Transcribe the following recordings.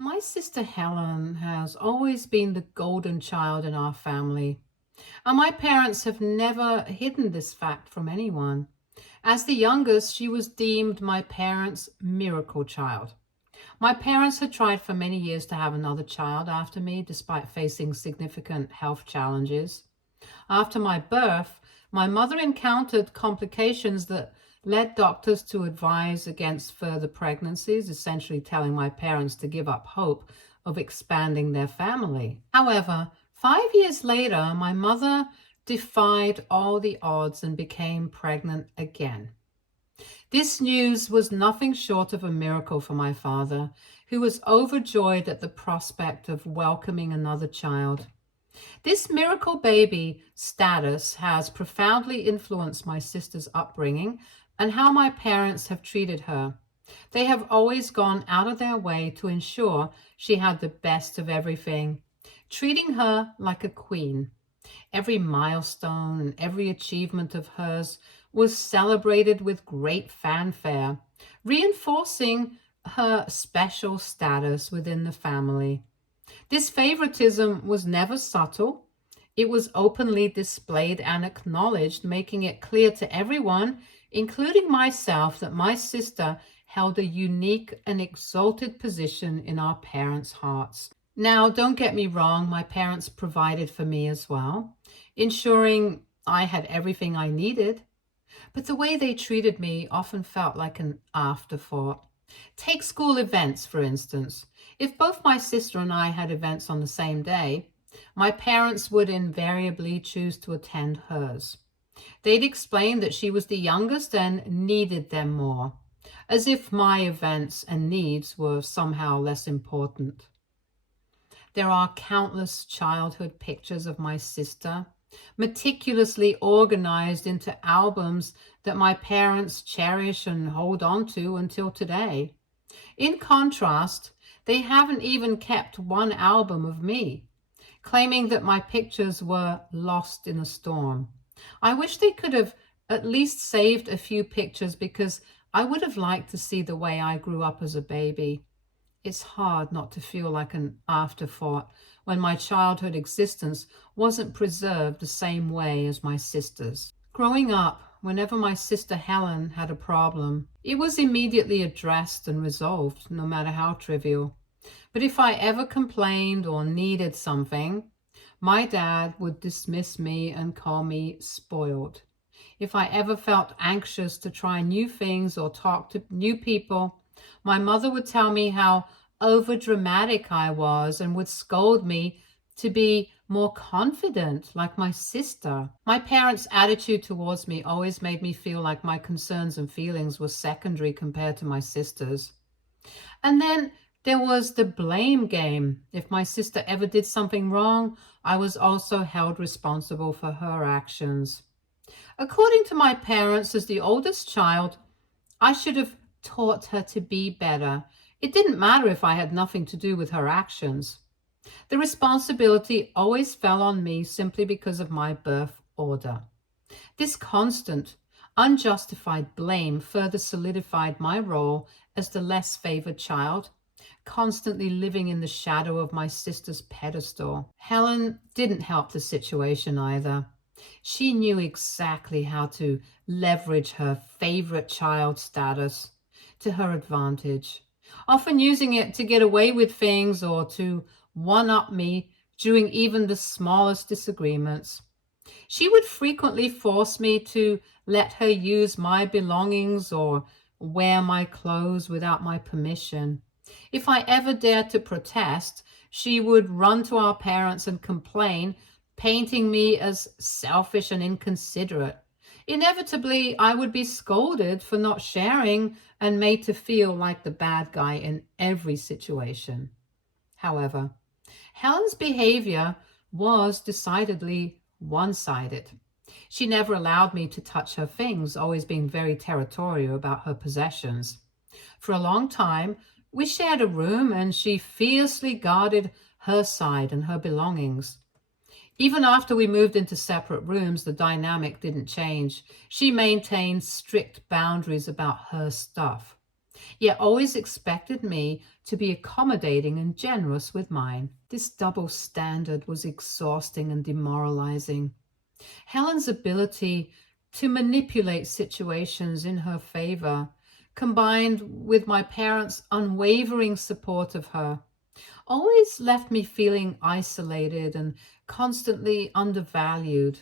My sister Helen has always been the golden child in our family, and my parents have never hidden this fact from anyone. As the youngest, she was deemed my parents' miracle child. My parents had tried for many years to have another child after me, despite facing significant health challenges. After my birth, my mother encountered complications that led doctors to advise against further pregnancies, essentially telling my parents to give up hope of expanding their family. However, 5 years later, my mother defied all the odds and became pregnant again. This news was nothing short of a miracle for my father, who was overjoyed at the prospect of welcoming another child. This miracle baby status has profoundly influenced my sister's upbringing and how my parents have treated her. They have always gone out of their way to ensure she had the best of everything, treating her like a queen. Every milestone and every achievement of hers was celebrated with great fanfare, reinforcing her special status within the family. This favoritism was never subtle. It was openly displayed and acknowledged, making it clear to everyone, including myself, that my sister held a unique and exalted position in our parents' hearts. Now, don't get me wrong, my parents provided for me as well, ensuring I had everything I needed. But the way they treated me often felt like an afterthought. Take school events, for instance. If both my sister and I had events on the same day, my parents would invariably choose to attend hers. They'd explain that she was the youngest and needed them more, as if my events and needs were somehow less important. There are countless childhood pictures of my sister, meticulously organized into albums that my parents cherish and hold on to until today. In contrast, they haven't even kept one album of me, claiming that my pictures were lost in a storm. I wish they could have at least saved a few pictures because I would have liked to see the way I grew up as a baby. It's hard not to feel like an afterthought when my childhood existence wasn't preserved the same way as my sister's. Growing up, whenever my sister Helen had a problem, it was immediately addressed and resolved, no matter how trivial. But if I ever complained or needed something, my dad would dismiss me and call me spoiled. If I ever felt anxious to try new things or talk to new people, my mother would tell me how overdramatic I was and would scold me to be more confident like my sister. My parents' attitude towards me always made me feel like my concerns and feelings were secondary compared to my sister's. And then there was the blame game. If my sister ever did something wrong, I was also held responsible for her actions. According to my parents, as the oldest child, I should have taught her to be better. It didn't matter if I had nothing to do with her actions. The responsibility always fell on me simply because of my birth order. This constant, unjustified blame further solidified my role as the less favored child, constantly living in the shadow of my sister's pedestal. Helen didn't help the situation either. She knew exactly how to leverage her favorite child status to her advantage, often using it to get away with things or to one-up me during even the smallest disagreements. She would frequently force me to let her use my belongings or wear my clothes without my permission. If I ever dared to protest, she would run to our parents and complain, painting me as selfish and inconsiderate. Inevitably, I would be scolded for not sharing and made to feel like the bad guy in every situation. However, Helen's behavior was decidedly one-sided. She never allowed me to touch her things, always being very territorial about her possessions. For a long time, we shared a room and she fiercely guarded her side and her belongings. Even after we moved into separate rooms, the dynamic didn't change. She maintained strict boundaries about her stuff. yet always expected me to be accommodating and generous with mine. This double standard was exhausting and demoralizing. Helen's ability to manipulate situations in her favor, combined with my parents' unwavering support of her, always left me feeling isolated and constantly undervalued.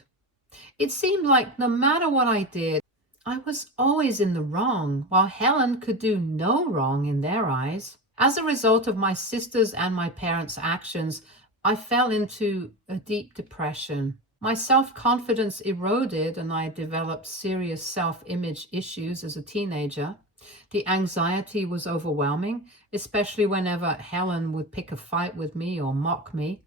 It seemed like no matter what I did, I was always in the wrong, while Helen could do no wrong in their eyes. As a result of my sisters' and my parents' actions, I fell into a deep depression. My self-confidence eroded and I developed serious self-image issues as a teenager. The anxiety was overwhelming, especially whenever Helen would pick a fight with me or mock me.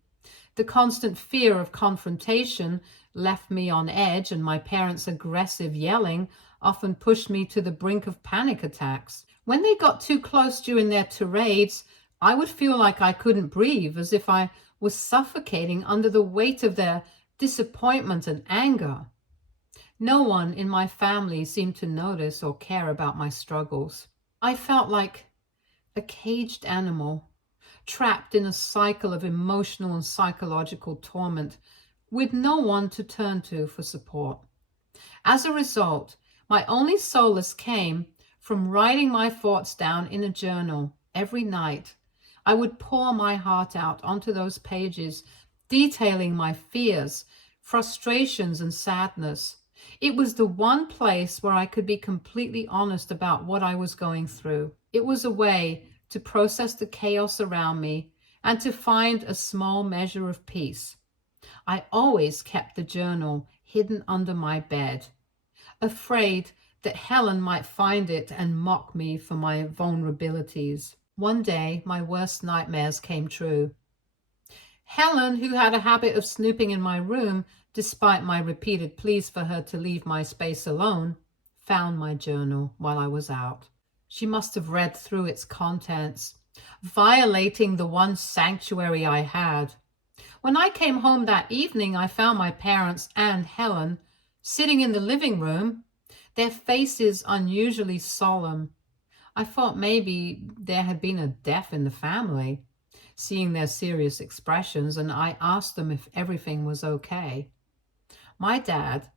The constant fear of confrontation left me on edge, and my parents' aggressive yelling often pushed me to the brink of panic attacks. When they got too close during their tirades, I would feel like I couldn't breathe, as if I was suffocating under the weight of their disappointment and anger. No one in my family seemed to notice or care about my struggles. I felt like a caged animal, trapped in a cycle of emotional and psychological torment, with no one to turn to for support. As a result, my only solace came from writing my thoughts down in a journal every night. I would pour my heart out onto those pages, detailing my fears, frustrations, and sadness. It was the one place where I could be completely honest about what I was going through. It was a way to process the chaos around me and to find a small measure of peace. I always kept the journal hidden under my bed, afraid that Helen might find it and mock me for my vulnerabilities. One day, my worst nightmares came true. Helen, who had a habit of snooping in my room, despite my repeated pleas for her to leave my space alone, found my journal while I was out. She must have read through its contents, violating the one sanctuary I had. When I came home that evening, I found my parents and Helen sitting in the living room, their faces unusually solemn. I thought maybe there had been a death in the family. Seeing their serious expressions, and I asked them if everything was okay. My dad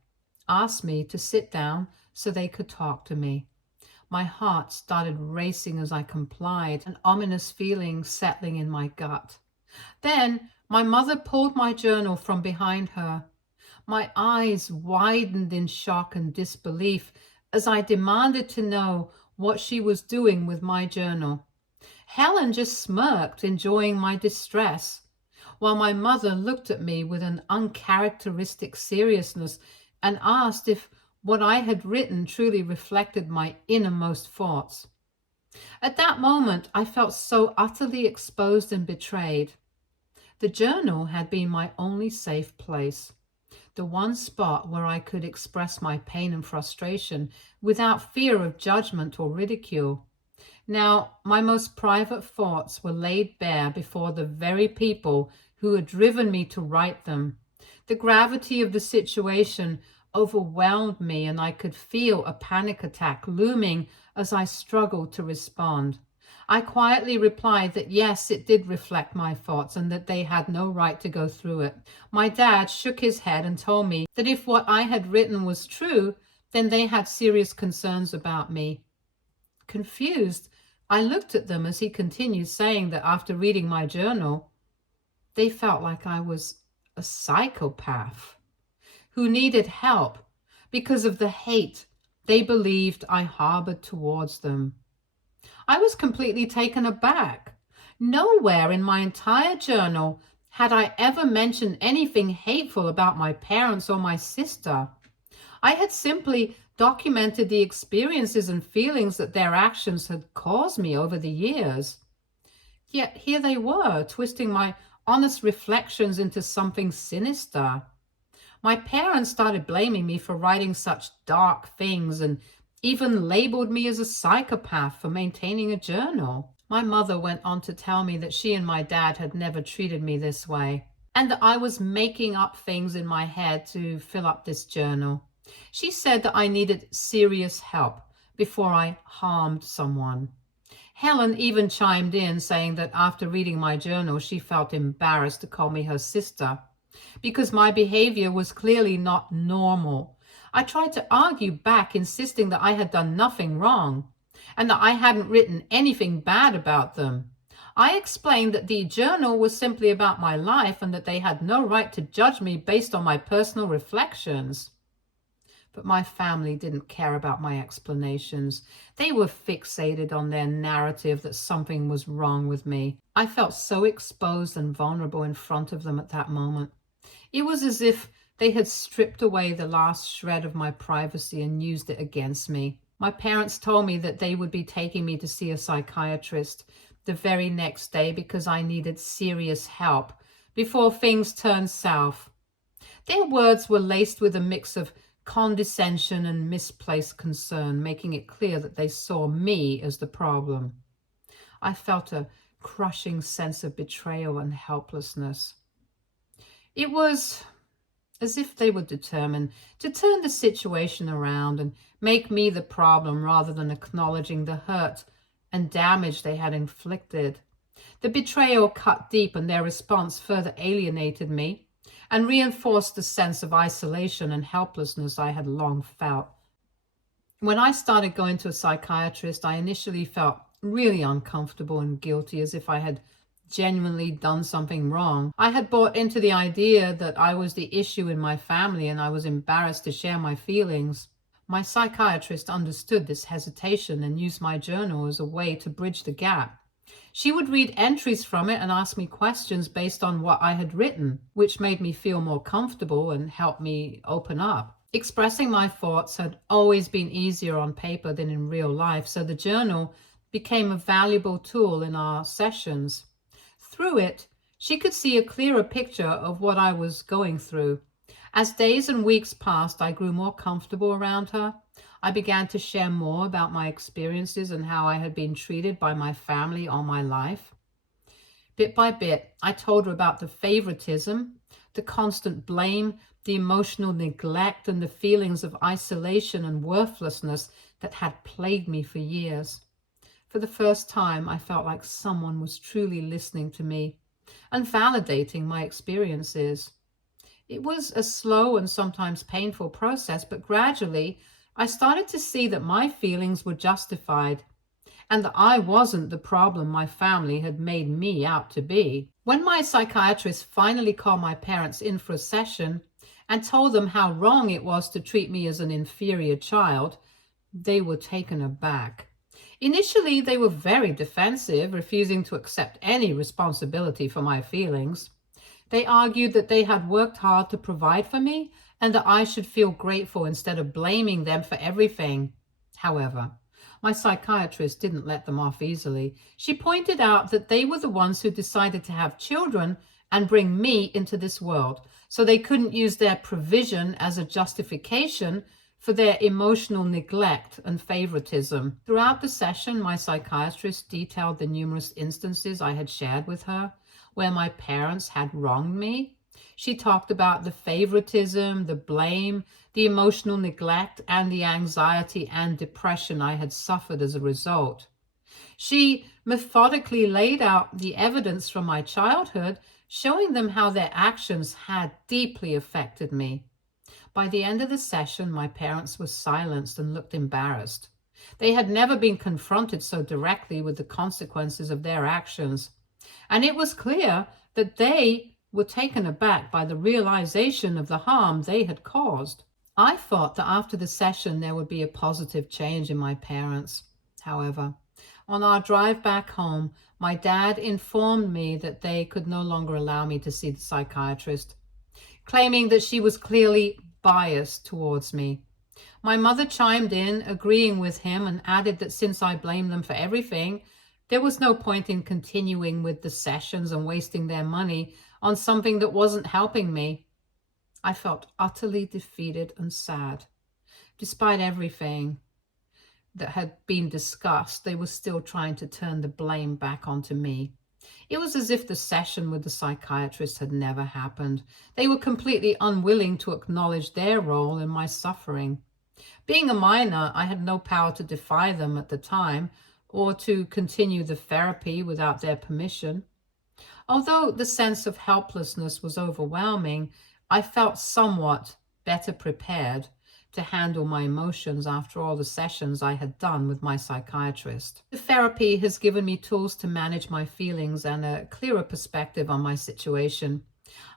asked me to sit down so they could talk to me. My heart started racing as I complied, an ominous feeling settling in my gut. Then my mother pulled my journal from behind her. My eyes widened in shock and disbelief as I demanded to know what she was doing with my journal. Helen just smirked, enjoying my distress, while my mother looked at me with an uncharacteristic seriousness and asked if what I had written truly reflected my innermost thoughts. At that moment, I felt so utterly exposed and betrayed. The journal had been my only safe place, the one spot where I could express my pain and frustration without fear of judgment or ridicule. Now, my most private thoughts were laid bare before the very people who had driven me to write them. The gravity of the situation overwhelmed me, and I could feel a panic attack looming as I struggled to respond. I quietly replied that yes, it did reflect my thoughts and that they had no right to go through it. My dad shook his head and told me that if what I had written was true, then they had serious concerns about me. Confused, I looked at them as he continued, saying that after reading my journal, they felt like I was a psychopath who needed help because of the hate they believed I harbored towards them. I was completely taken aback. Nowhere in my entire journal had I ever mentioned anything hateful about my parents or my sister. I had simply documented the experiences and feelings that their actions had caused me over the years. Yet here they were, twisting my honest reflections into something sinister. My parents started blaming me for writing such dark things and even labeled me as a psychopath for maintaining a journal. My mother went on to tell me that she and my dad had never treated me this way, and that I was making up things in my head to fill up this journal. She said that I needed serious help before I harmed someone. Helen even chimed in, saying that after reading my journal, she felt embarrassed to call me her sister because my behavior was clearly not normal. I tried to argue back, insisting that I had done nothing wrong and that I hadn't written anything bad about them. I explained that the journal was simply about my life and that they had no right to judge me based on my personal reflections. But my family didn't care about my explanations. They were fixated on their narrative that something was wrong with me. I felt so exposed and vulnerable in front of them at that moment. It was as if they had stripped away the last shred of my privacy and used it against me. My parents told me that they would be taking me to see a psychiatrist the very next day because I needed serious help before things turned south. Their words were laced with a mix of condescension and misplaced concern, making it clear that they saw me as the problem. I felt a crushing sense of betrayal and helplessness. It was as if they were determined to turn the situation around and make me the problem rather than acknowledging the hurt and damage they had inflicted. The betrayal cut deep, and their response further alienated me and reinforced the sense of isolation and helplessness I had long felt. When I started going to a psychiatrist, I initially felt really uncomfortable and guilty, as if I had genuinely done something wrong. I had bought into the idea that I was the issue in my family and I was embarrassed to share my feelings. My psychiatrist understood this hesitation and used my journal as a way to bridge the gap. She would read entries from it and ask me questions based on what I had written, which made me feel more comfortable and helped me open up. Expressing my thoughts had always been easier on paper than in real life, so the journal became a valuable tool in our sessions. Through it, she could see a clearer picture of what I was going through. As days and weeks passed, I grew more comfortable around her. I began to share more about my experiences and how I had been treated by my family all my life. Bit by bit, I told her about the favoritism, the constant blame, the emotional neglect, and the feelings of isolation and worthlessness that had plagued me for years. For the first time, I felt like someone was truly listening to me and validating my experiences. It was a slow and sometimes painful process, but gradually I started to see that my feelings were justified and that I wasn't the problem my family had made me out to be. When my psychiatrist finally called my parents in for a session and told them how wrong it was to treat me as an inferior child, they were taken aback. Initially, they were very defensive, refusing to accept any responsibility for my feelings. They argued that they had worked hard to provide for me and that I should feel grateful instead of blaming them for everything. However, my psychiatrist didn't let them off easily. She pointed out that they were the ones who decided to have children and bring me into this world, so they couldn't use their provision as a justification for their emotional neglect and favoritism. Throughout the session, my psychiatrist detailed the numerous instances I had shared with her where my parents had wronged me. She talked about the favoritism, the blame, the emotional neglect, and the anxiety and depression I had suffered as a result. She methodically laid out the evidence from my childhood, showing them how their actions had deeply affected me. By the end of the session, my parents were silenced and looked embarrassed. They had never been confronted so directly with the consequences of their actions, and it was clear that they were taken aback by the realization of the harm they had caused. I thought that after the session there would be a positive change in my parents. However, on our drive back home, my dad informed me that they could no longer allow me to see the psychiatrist, claiming that she was clearly biased towards me. My mother chimed in, agreeing with him, and added that since I blamed them for everything, there was no point in continuing with the sessions and wasting their money on something that wasn't helping me. I felt utterly defeated and sad. Despite everything that had been discussed, they were still trying to turn the blame back onto me. It was as if the session with the psychiatrist had never happened. They were completely unwilling to acknowledge their role in my suffering. Being a minor, I had no power to defy them at the time, or to continue the therapy without their permission. Although the sense of helplessness was overwhelming, I felt somewhat better prepared to handle my emotions after all the sessions I had done with my psychiatrist. The therapy has given me tools to manage my feelings and a clearer perspective on my situation.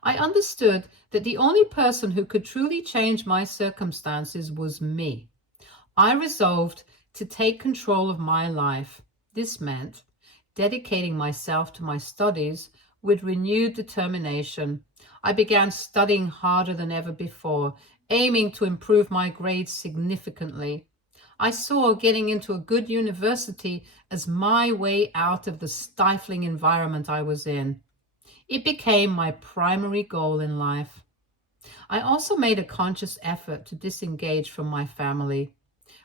I understood that the only person who could truly change my circumstances was me. I resolved to take control of my life. This meant dedicating myself to my studies with renewed determination. I began studying harder than ever before, aiming to improve my grades significantly. I saw getting into a good university as my way out of the stifling environment I was in. It became my primary goal in life. I also made a conscious effort to disengage from my family.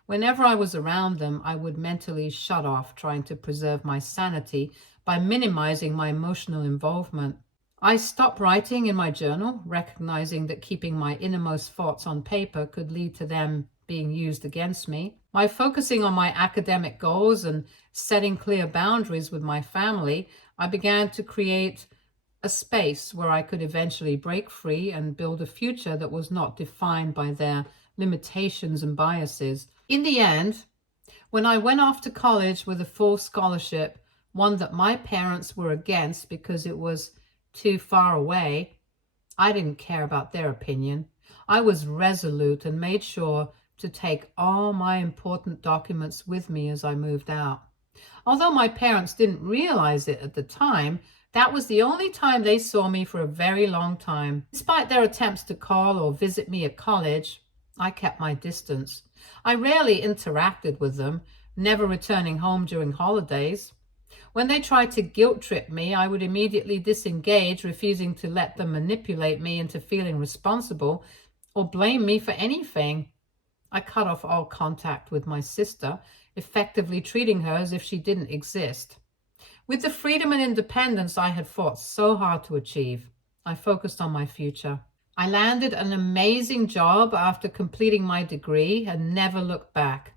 Whenever I was around them, I would mentally shut off, trying to preserve my sanity by minimizing my emotional involvement. I stopped writing in my journal, recognizing that keeping my innermost thoughts on paper could lead to them being used against me. By focusing on my academic goals and setting clear boundaries with my family, I began to create a space where I could eventually break free and build a future that was not defined by their limitations and biases. In the end, when I went off to college with a full scholarship, one that my parents were against because it was too far away, I didn't care about their opinion. I was resolute and made sure to take all my important documents with me as I moved out. Although my parents didn't realize it at the time, that was the only time they saw me for a very long time. Despite their attempts to call or visit me at college, I kept my distance. I rarely interacted with them, never returning home during holidays. When they tried to guilt trip me, I would immediately disengage, refusing to let them manipulate me into feeling responsible or blame me for anything. I cut off all contact with my sister, effectively treating her as if she didn't exist. With the freedom and independence I had fought so hard to achieve, I focused on my future. I landed an amazing job after completing my degree and never looked back.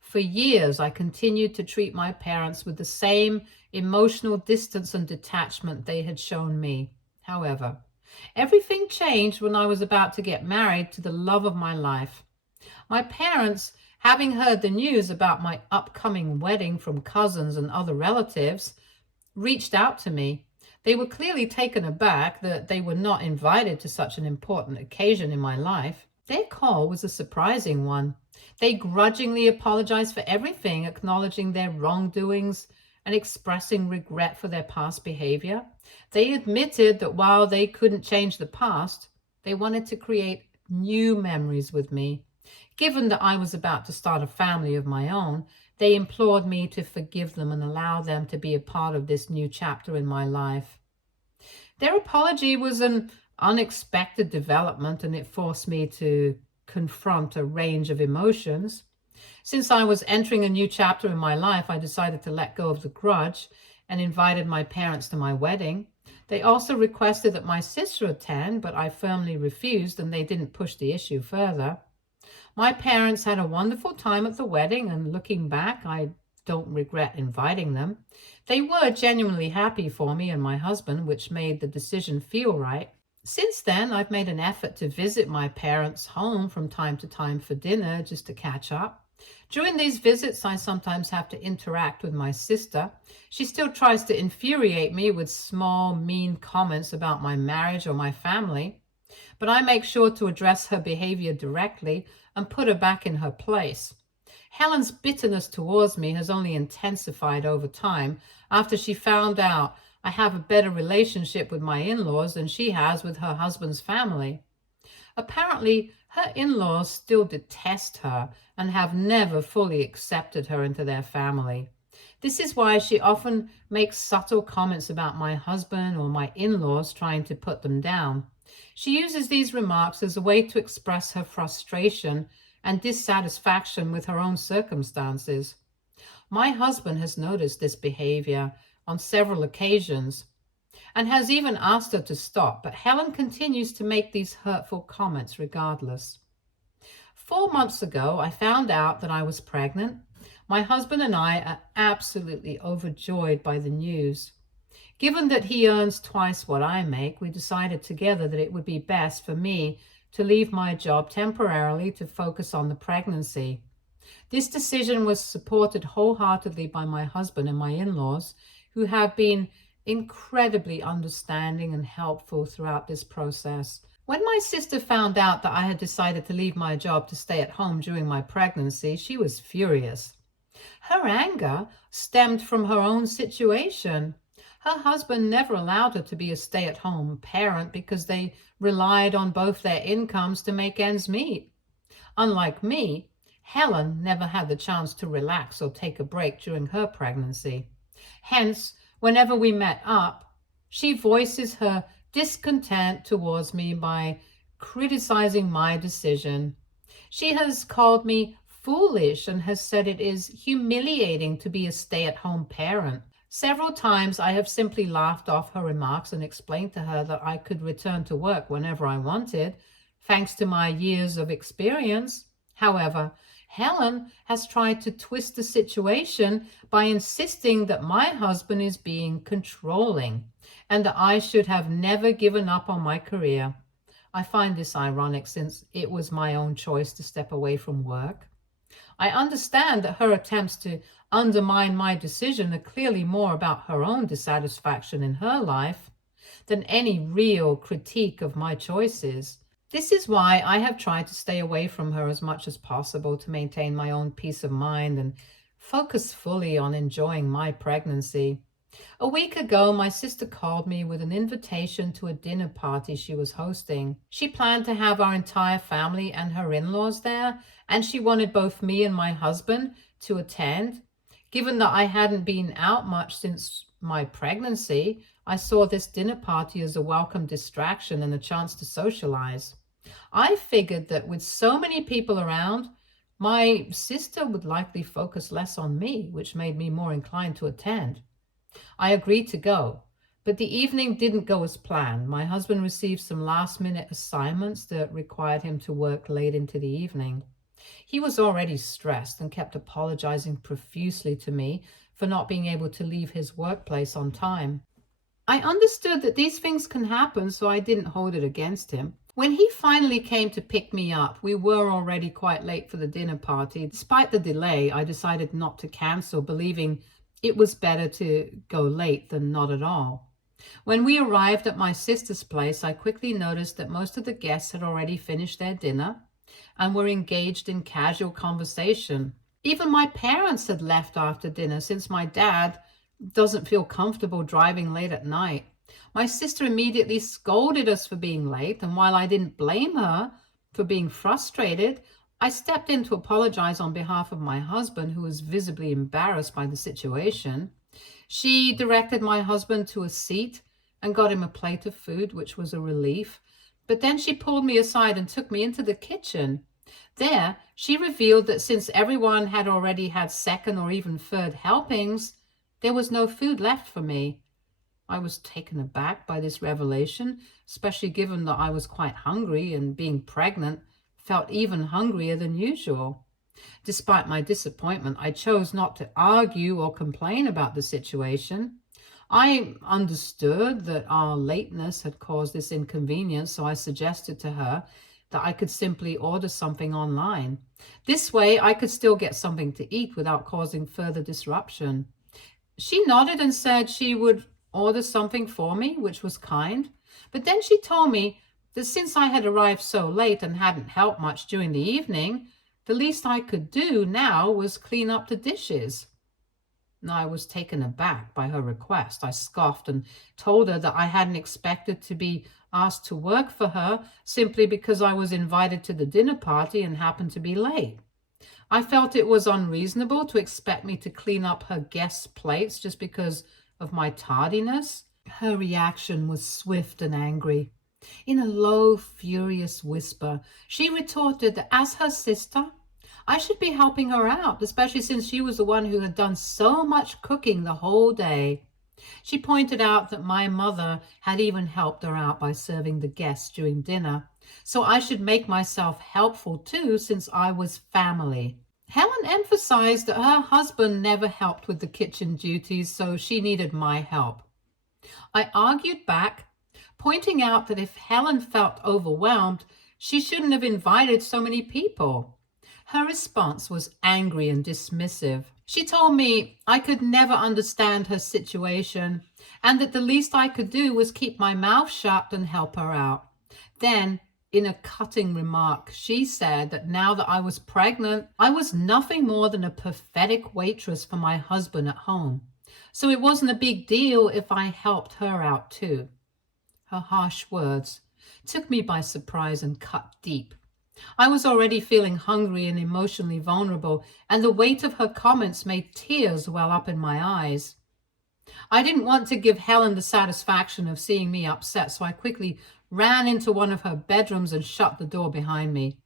For years, I continued to treat my parents with the same emotional distance and detachment they had shown me. However, everything changed when I was about to get married to the love of my life. My parents, having heard the news about my upcoming wedding from cousins and other relatives, reached out to me. They were clearly taken aback that they were not invited to such an important occasion in my life. Their call was a surprising one. They grudgingly apologized for everything, acknowledging their wrongdoings and expressing regret for their past behavior. They admitted that while they couldn't change the past, they wanted to create new memories with me. Given that I was about to start a family of my own, they implored me to forgive them and allow them to be a part of this new chapter in my life. Their apology was an unexpected development, and it forced me to confront a range of emotions. Since I was entering a new chapter in my life, I decided to let go of the grudge and invited my parents to my wedding. They also requested that my sister attend, but I firmly refused, and they didn't push the issue further. My parents had a wonderful time at the wedding, and looking back, I don't regret inviting them. They were genuinely happy for me and my husband, which made the decision feel right. Since then, I've made an effort to visit my parents' home from time to time for dinner just to catch up. During these visits, I sometimes have to interact with my sister. She still tries to infuriate me with small, mean comments about my marriage or my family, but I make sure to address her behavior directly and put her back in her place. Helen's bitterness towards me has only intensified over time after she found out I have a better relationship with my in-laws than she has with her husband's family. Apparently, her in-laws still detest her and have never fully accepted her into their family. This is why she often makes subtle comments about my husband or my in-laws, trying to put them down. She uses these remarks as a way to express her frustration and dissatisfaction with her own circumstances. My husband has noticed this behavior on several occasions and has even asked her to stop, but Helen continues to make these hurtful comments regardless. 4 months ago, I found out that I was pregnant. My husband and I are absolutely overjoyed by the news. Given that he earns twice what I make, we decided together that it would be best for me to leave my job temporarily to focus on the pregnancy. This decision was supported wholeheartedly by my husband and my in-laws, who have been incredibly understanding and helpful throughout this process. When my sister found out that I had decided to leave my job to stay at home during my pregnancy, she was furious. Her anger stemmed from her own situation. Her husband never allowed her to be a stay-at-home parent because they relied on both their incomes to make ends meet. Unlike me, Helen never had the chance to relax or take a break during her pregnancy. Hence, whenever we met up, she voices her discontent towards me by criticizing my decision. She has called me foolish and has said it is humiliating to be a stay-at-home parent. Several times I have simply laughed off her remarks and explained to her that I could return to work whenever I wanted, thanks to my years of experience. However, Helen has tried to twist the situation by insisting that my husband is being controlling and that I should have never given up on my career. I find this ironic since it was my own choice to step away from work. I understand that her attempts to undermine my decision are clearly more about her own dissatisfaction in her life than any real critique of my choices. This is why I have tried to stay away from her as much as possible to maintain my own peace of mind and focus fully on enjoying my pregnancy. A week ago, my sister called me with an invitation to a dinner party she was hosting. She planned to have our entire family and her in-laws there, and she wanted both me and my husband to attend. Given that I hadn't been out much since my pregnancy, I saw this dinner party as a welcome distraction and a chance to socialize. I figured that with so many people around, my sister would likely focus less on me, which made me more inclined to attend. I agreed to go, but the evening didn't go as planned. My husband received some last-minute assignments that required him to work late into the evening. He was already stressed and kept apologizing profusely to me for not being able to leave his workplace on time. I understood that these things can happen, so I didn't hold it against him. When he finally came to pick me up, we were already quite late for the dinner party. Despite the delay, I decided not to cancel, believing it was better to go late than not at all. When we arrived at my sister's place, I quickly noticed that most of the guests had already finished their dinner and were engaged in casual conversation. Even my parents had left after dinner since my dad doesn't feel comfortable driving late at night. My sister immediately scolded us for being late, and while I didn't blame her for being frustrated, I stepped in to apologize on behalf of my husband, who was visibly embarrassed by the situation. She directed my husband to a seat and got him a plate of food, which was a relief. But then she pulled me aside and took me into the kitchen. There, she revealed that since everyone had already had second or even third helpings, there was no food left for me. I was taken aback by this revelation, especially given that I was quite hungry and being pregnant, felt even hungrier than usual. Despite my disappointment, I chose not to argue or complain about the situation. I understood that our lateness had caused this inconvenience, so I suggested to her that I could simply order something online. This way, I could still get something to eat without causing further disruption. She nodded and said she would order something for me, which was kind. But then she told me that since I had arrived so late and hadn't helped much during the evening, the least I could do now was clean up the dishes. I was taken aback by her request. I scoffed and told her that I hadn't expected to be asked to work for her simply because I was invited to the dinner party and happened to be late. I felt it was unreasonable to expect me to clean up her guests' plates just because of my tardiness. Her reaction was swift and angry. In a low, furious whisper, she retorted that as her sister, I should be helping her out, especially since she was the one who had done so much cooking the whole day. She pointed out that my mother had even helped her out by serving the guests during dinner, so I should make myself helpful too since I was family. Helen emphasized that her husband never helped with the kitchen duties, so she needed my help. I argued back, pointing out that if Helen felt overwhelmed, she shouldn't have invited so many people. Her response was angry and dismissive. She told me I could never understand her situation and that the least I could do was keep my mouth shut and help her out. Then, in a cutting remark, she said that now that I was pregnant, I was nothing more than a pathetic waitress for my husband at home. So it wasn't a big deal if I helped her out too. Her harsh words took me by surprise and cut deep. I was already feeling hungry and emotionally vulnerable, and the weight of her comments made tears well up in my eyes. I didn't want to give Helen the satisfaction of seeing me upset, so I quickly ran into one of her bedrooms and shut the door behind me.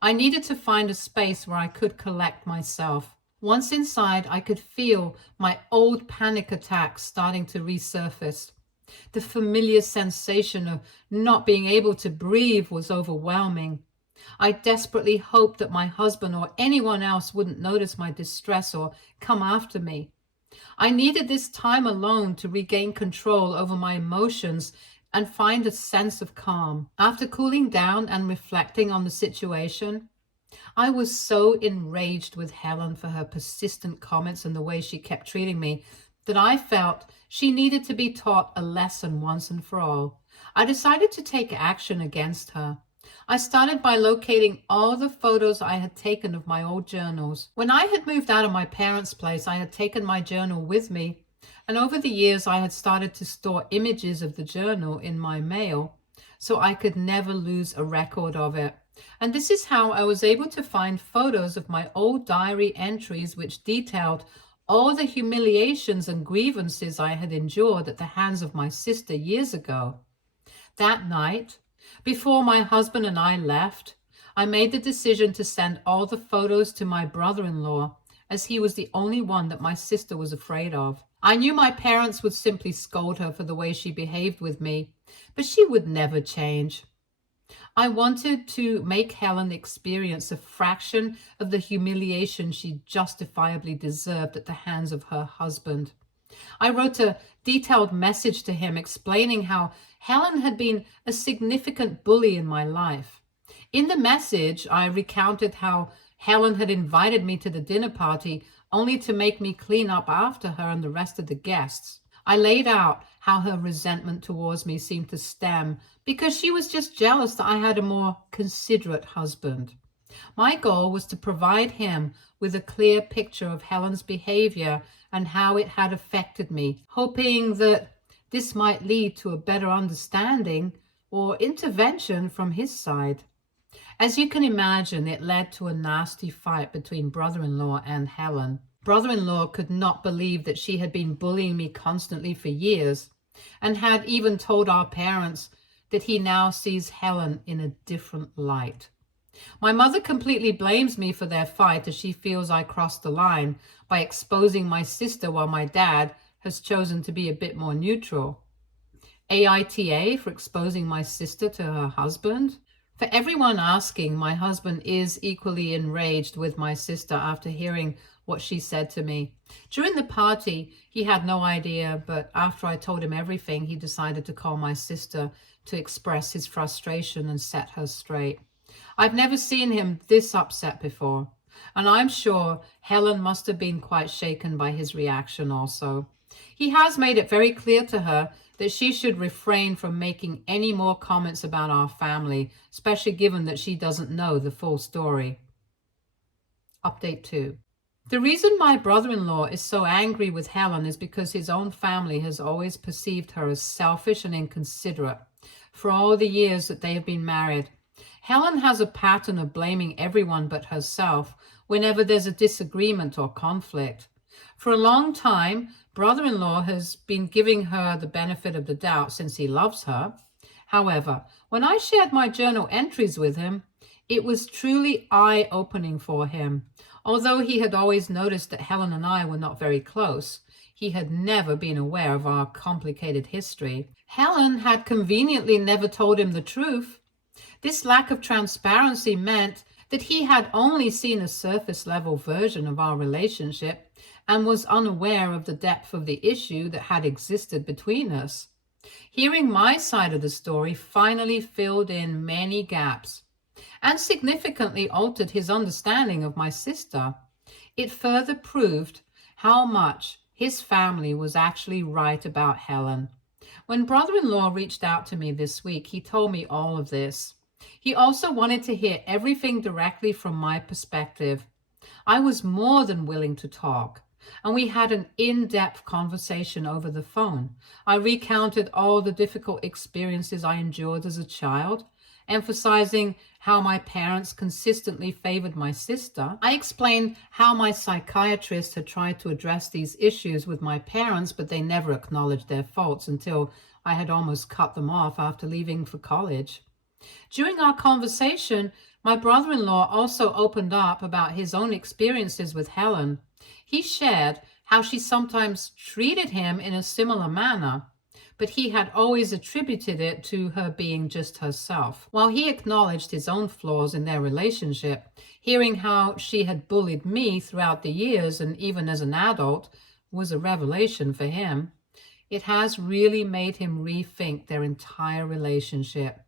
I needed to find a space where I could collect myself. Once inside, I could feel my old panic attacks starting to resurface. The familiar sensation of not being able to breathe was overwhelming. I desperately hoped that my husband or anyone else wouldn't notice my distress or come after me. I needed this time alone to regain control over my emotions and find a sense of calm. After cooling down and reflecting on the situation, I was so enraged with Helen for her persistent comments and the way she kept treating me that I felt she needed to be taught a lesson once and for all. I decided to take action against her. I started by locating all the photos I had taken of my old journals. When I had moved out of my parents' place, I had taken my journal with me, and over the years I had started to store images of the journal in my mail so I could never lose a record of it. And this is how I was able to find photos of my old diary entries which detailed all the humiliations and grievances I had endured at the hands of my sister years ago. That night, before my husband and I left, I made the decision to send all the photos to my brother-in-law, as he was the only one that my sister was afraid of. I knew my parents would simply scold her for the way she behaved with me, but she would never change. I wanted to make Helen experience a fraction of the humiliation she justifiably deserved at the hands of her husband. I wrote a detailed message to him explaining how Helen had been a significant bully in my life. In the message, I recounted how Helen had invited me to the dinner party only to make me clean up after her and the rest of the guests. I laid out how her resentment towards me seemed to stem because she was just jealous that I had a more considerate husband. My goal was to provide him with a clear picture of Helen's behavior and how it had affected me, hoping that this might lead to a better understanding or intervention from his side. As you can imagine, it led to a nasty fight between brother-in-law and Helen. Brother-in-law could not believe that she had been bullying me constantly for years and had even told our parents that he now sees Helen in a different light. My mother completely blames me for their fight as she feels I crossed the line by exposing my sister while my dad has chosen to be a bit more neutral. AITA for exposing my sister to her husband. For everyone asking, my husband is equally enraged with my sister after hearing what she said to me. During the party, he had no idea, but after I told him everything, he decided to call my sister to express his frustration and set her straight. I've never seen him this upset before, and I'm sure Helen must have been quite shaken by his reaction also. He has made it very clear to her that she should refrain from making any more comments about our family, especially given that she doesn't know the full story. Update 2. The reason my brother-in-law is so angry with Helen is because his own family has always perceived her as selfish and inconsiderate for all the years that they have been married. Helen has a pattern of blaming everyone but herself whenever there's a disagreement or conflict. For a long time, brother-in-law has been giving her the benefit of the doubt since he loves her. However, when I shared my journal entries with him, it was truly eye-opening for him. Although he had always noticed that Helen and I were not very close, he had never been aware of our complicated history. Helen had conveniently never told him the truth. This lack of transparency meant that he had only seen a surface level version of our relationship and was unaware of the depth of the issue that had existed between us. Hearing my side of the story finally filled in many gaps and significantly altered his understanding of my sister. It further proved how much his family was actually right about Helen. When brother-in-law reached out to me this week, he told me all of this. He also wanted to hear everything directly from my perspective. I was more than willing to talk, and we had an in-depth conversation over the phone. I recounted all the difficult experiences I endured as a child, emphasizing how my parents consistently favored my sister. I explained how my psychiatrist had tried to address these issues with my parents, but they never acknowledged their faults until I had almost cut them off after leaving for college. During our conversation, my brother-in-law also opened up about his own experiences with Helen. He shared how she sometimes treated him in a similar manner, but he had always attributed it to her being just herself. While he acknowledged his own flaws in their relationship, hearing how she had bullied me throughout the years and even as an adult was a revelation for him. It has really made him rethink their entire relationship.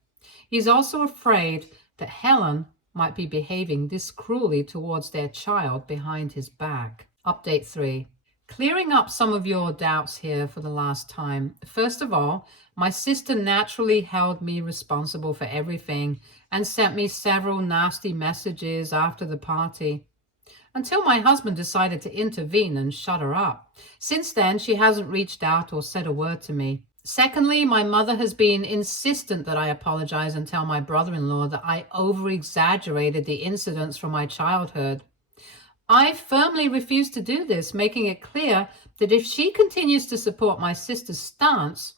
He's also afraid that Helen might be behaving this cruelly towards their child behind his back. Update 3. Clearing up some of your doubts here for the last time. First of all, my sister naturally held me responsible for everything and sent me several nasty messages after the party, until my husband decided to intervene and shut her up. Since then, she hasn't reached out or said a word to me. Secondly, my mother has been insistent that I apologize and tell my brother-in-law that I over-exaggerated the incidents from my childhood. I firmly refuse to do this, making it clear that if she continues to support my sister's stance,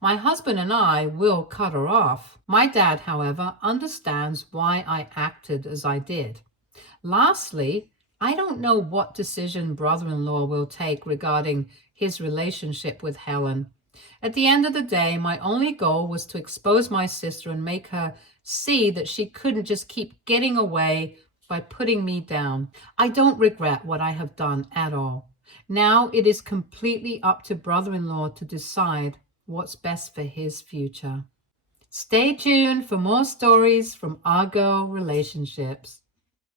my husband and I will cut her off. My dad, however, understands why I acted as I did. Lastly, I don't know what decision brother-in-law will take regarding his relationship with Helen. At the end of the day, my only goal was to expose my sister and make her see that she couldn't just keep getting away by putting me down. I don't regret what I have done at all. Now it is completely up to brother-in-law to decide what's best for his future. Stay tuned for more stories from our girl relationships.